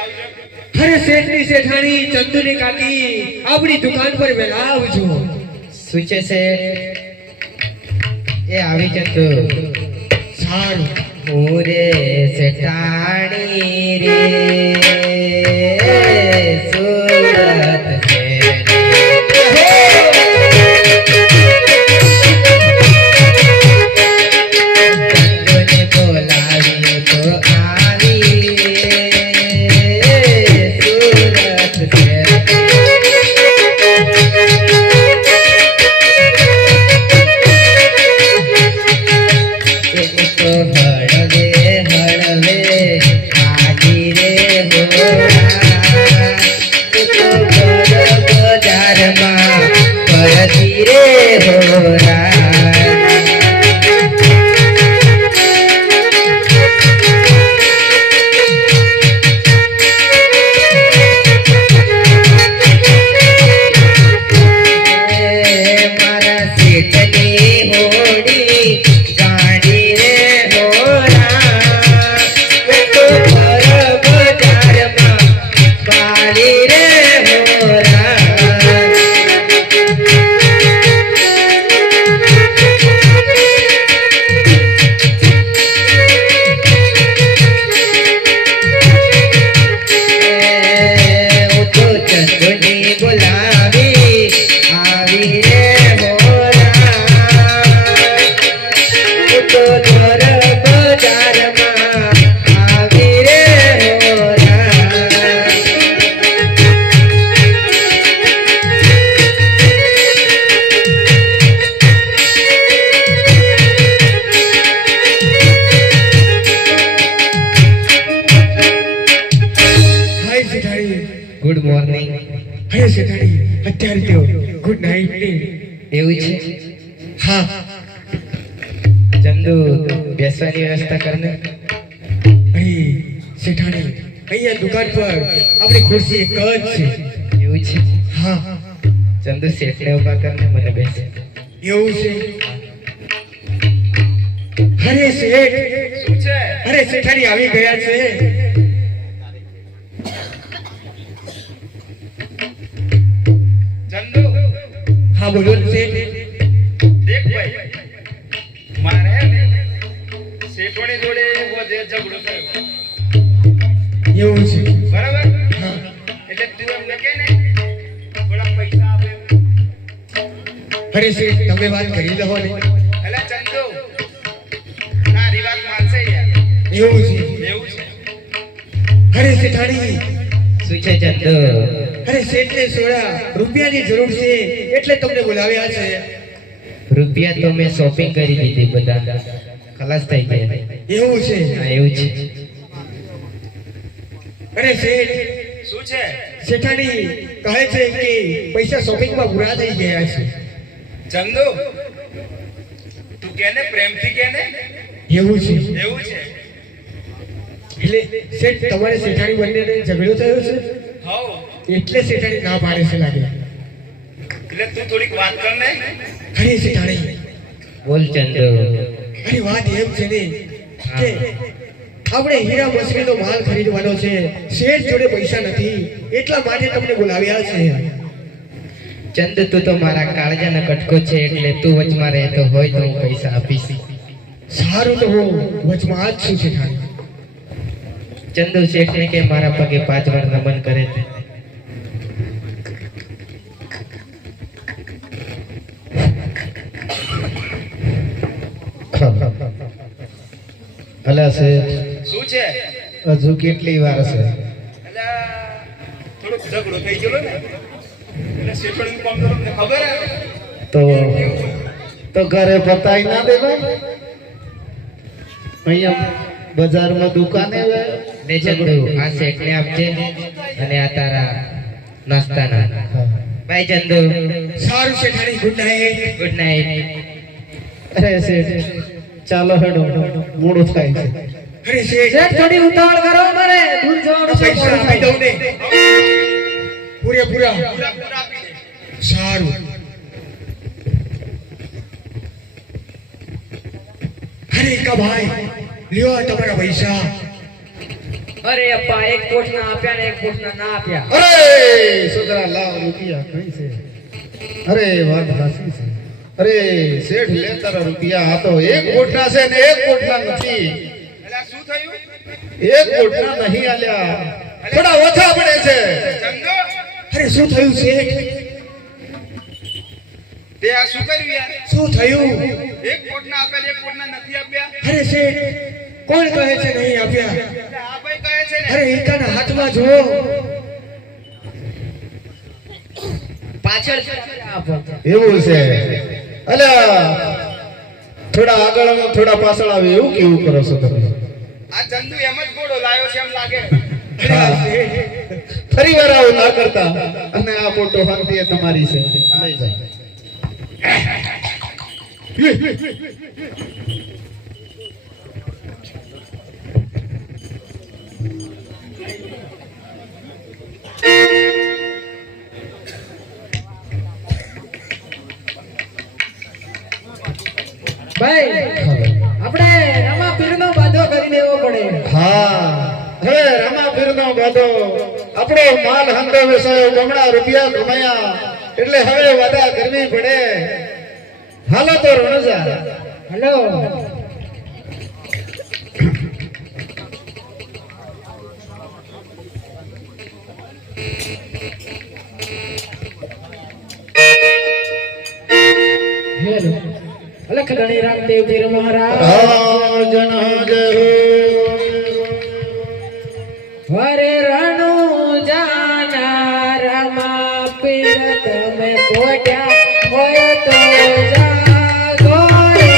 अरे सेठनी सेठानी चंदूनी काकी अपनी दुकान पर वेला आवજો સુચે છે એ આવી ચંદુ સારું ઓરે સેઠાણી રે સુરત છે ચંદુને બોલાવી તો આવી સુરત છે ગુડ મોર્નિંગ અરે સેઠાણી અત્યારે તો ગુડ નાઈટ ને એવું છે હા ચંદુ બેસવાની વ્યવસ્થા કરને અરે સેઠાણી અહીંયા દુકાન પર આપણી ખુરશી એક જ છે એવું છે હા ચંદુ શેઠને ઉભા કરને મને બેસે એવું છે અરે શેઠ શું છે? અરે શેઠાણી આવી ગયા છે ચંદુ હા બોલો શેઠ દેખ ભાઈ મારે શેઠોણી જોડે વધે ઝઘડો થયો એવું છે બરાબર હા એટલે તું એમને કે ને થોડા પૈસા આપે અરે શેઠ તમે વાત કરી લો ને એટલે ચંદુ તારી વાત માનશે યાર એવું છે એવું છે અરે શેઠાણી શું છે ચંદુ અરે શેઠને થોડા રૂપિયાની જરૂર છે એટલે તમને બોલાવ્યા છે રૂપિયા તો મેં શોપિંગ કરી દીધી બધા ખલાસ થઈ ગયા એવું છે હા એવું છે અરે શેઠ શું છે શેઠાણી કહે છે કે પૈસા શોપિંગમાં પૂરા થઈ ગયા છે ચંદુ તું કેને પ્રેમથી કેને એવું છે એવું છે એટલે શેઠ તમારે શેઠાણી બંનેને ઝઘડો થયો છે હઉ એટલે શેઠાણી ના પાડે છે લાગે એટલે તું થોડીક વાત કર ને અરે શેઠાણી બોલ ચંદુ અરે વાત એમ છે ને કે આપણે હીરા મછલીનો માલ ખરીદવાનો છે શેઠ જોડે પૈસા નથી એટલા માટે તમને બોલાવ્યા છે ચંદુ તું તો મારા કાળજાનો કટકો છે એટલે તું વચમાં રહેતો હોય તો હું પૈસા આપીશ સારું તો હું વચમાં આજ છું શેઠાણી ચંદુ શેઠને કે મારા પગે 5 વાર નમન કરે છે અલા છે શું છે હજુ કેટલી વાર છે એટલે થોડોક ઝઘડો થઈ ગયો ને એટલે શેઠોણીનું કામ તો તમને ખબર હે તો ઘરે બતાવી ના દેવાય અહીંયા બજારમાં દુકાને ને ચંદુ આ શેઠને આપજે અને આ તારા નાસ્તાના બાય ચંદુ સારું શેઠાણી ગુડ નાઈટ ગુડ નાઈટ અરે શેઠ ચાલો હેડો મોડું થાય છે અરે શેઠ થોડી ઉતાવળ કરો મારે દૂર જવાનું છે પૈસા આપી દઉં ને પૂરેપૂરા પૂરા આપી દે સારું અરે કા ભાઈ લ્યો આ તમારા પૈસા અરે અપ્પા એક કોઠના આપ્યા ને એક કોઠના ના આપ્યા. અરે છોકરા લાવ રૂપિયા કઈ છે? અરે વાત સાચી છે. અરે શેઠ લે તારા રૂપિયા, આ તો એક કોઠના છે ને એક કોઠના નથી. અલા શું થયું? એક કોઠના નહીં આલ્યા, થોડા ઓછા પડે છે. સમજો અરે શું થયું શેઠ? તે આ શું કર્યું યાર? શું થયું? એક કોટના આપેલ એક કોટના નથી આપ્યા. અરે શેઠ, કોણ કહે છે નહીં આપ્યા? એટલે આ ભાઈ કહે છે ને અરે એકાના હાથમાં જુઓ. પાછળ આપો. એવું છે? અલ્યા થોડા આગળ અને થોડા પાછળ આવે એવું કેવું કરો છો તમે? આ ચંદુ એમ જ ઘોડો લાયો છે એમ લાગે. અરે શેઠ, ફરી વાર આવું ના કરતા, અને આ ફોટો શાંતિ તમારી છે, લઈ જાઓ. ભાઈ આપણે રમા પીરનો બાંધો કરી દેવો પડે. હા, હવે રામાપીરનો બાધો આપણો માલ હંધો વેચાયો, ગમણા રૂપિયા કમાયા, એટલે હવે વાદા કરવી પડે. હાલો તો રણજા. હેલો હેલો અલખ ધણી રામદેવ પીર મહારાજ જન જય હો. વરે રણુ જાના રમા પીર તમે કોટ્યા હોય તો જાગો રે.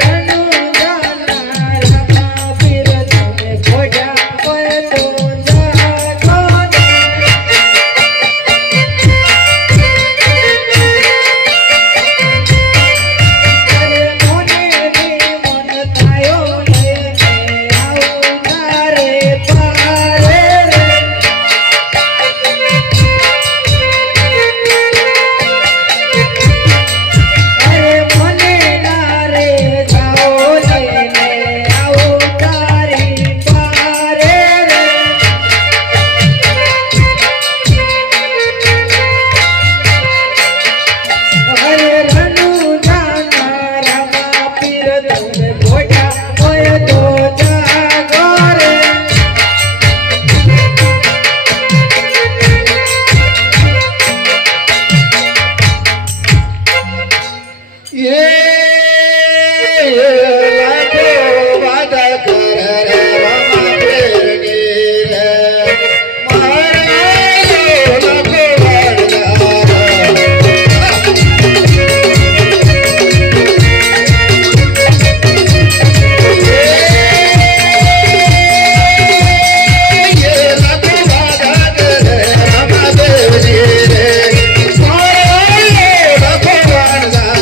રણુ જાના રમા પીર તમે કોટ્યા હોય તો જાગો રે. અરે મોને રે મન થાયો લઈને આવું તારે પારે રે. અરે મને ના રે જાઓ લઈને આવું તારી પારે રે. અરે રણુ જાના રમા પીર તમે કોટ્યા હોય તો જાગો રે. લાખો વાદા કરે રે રામાપીરની રે. મારા લાખો વાદા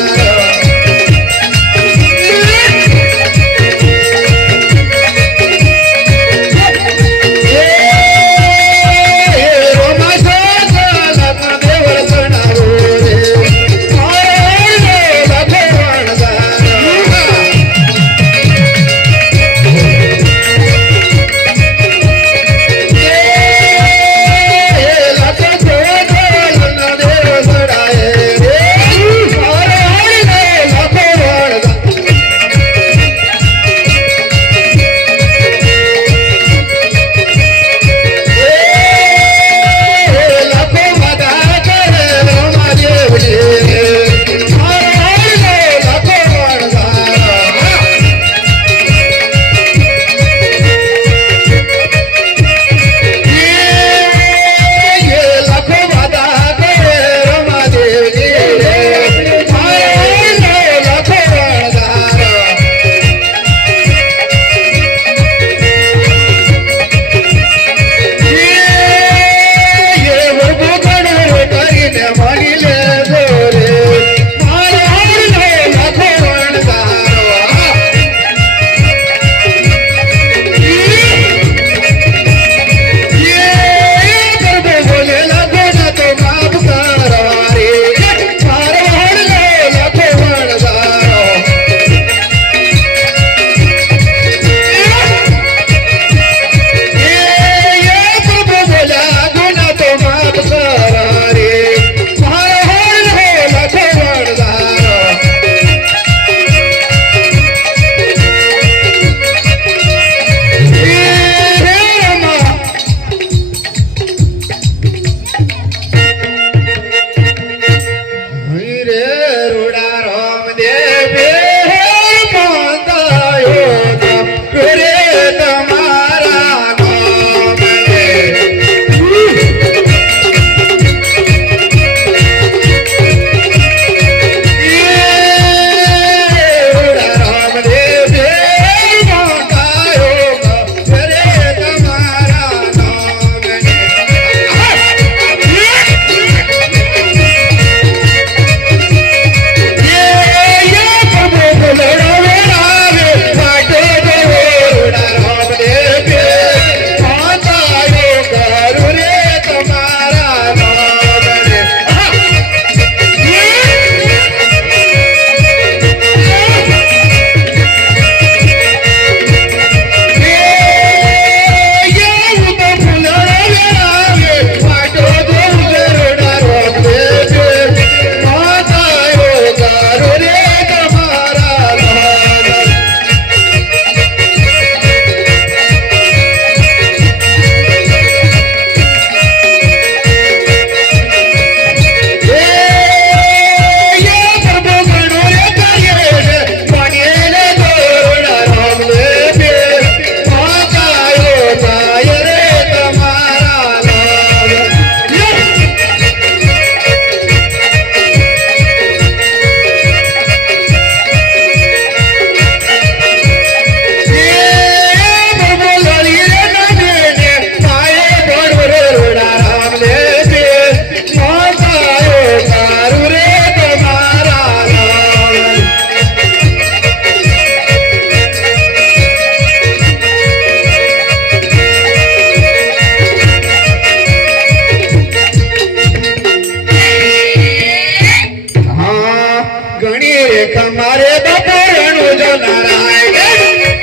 ઘણી રેખા મારે બપોરનું જો નારાયણ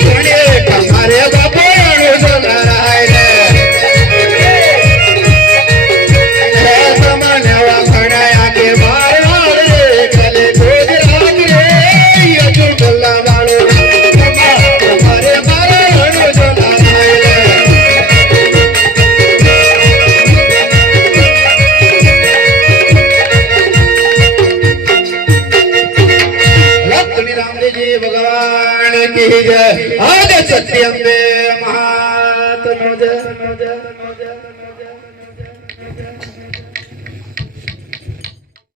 ઘણી રેખા મારે બપોરનું જો નારાયણ તમારા ઘણા કે મારવાડ રે કલે ગુજરાત રે યજુ ગલ્લા વાળો મારે મારવાનું જો નારાયણ લક્ષ્મી રામજી ભગવાન की जय आदि सत्यम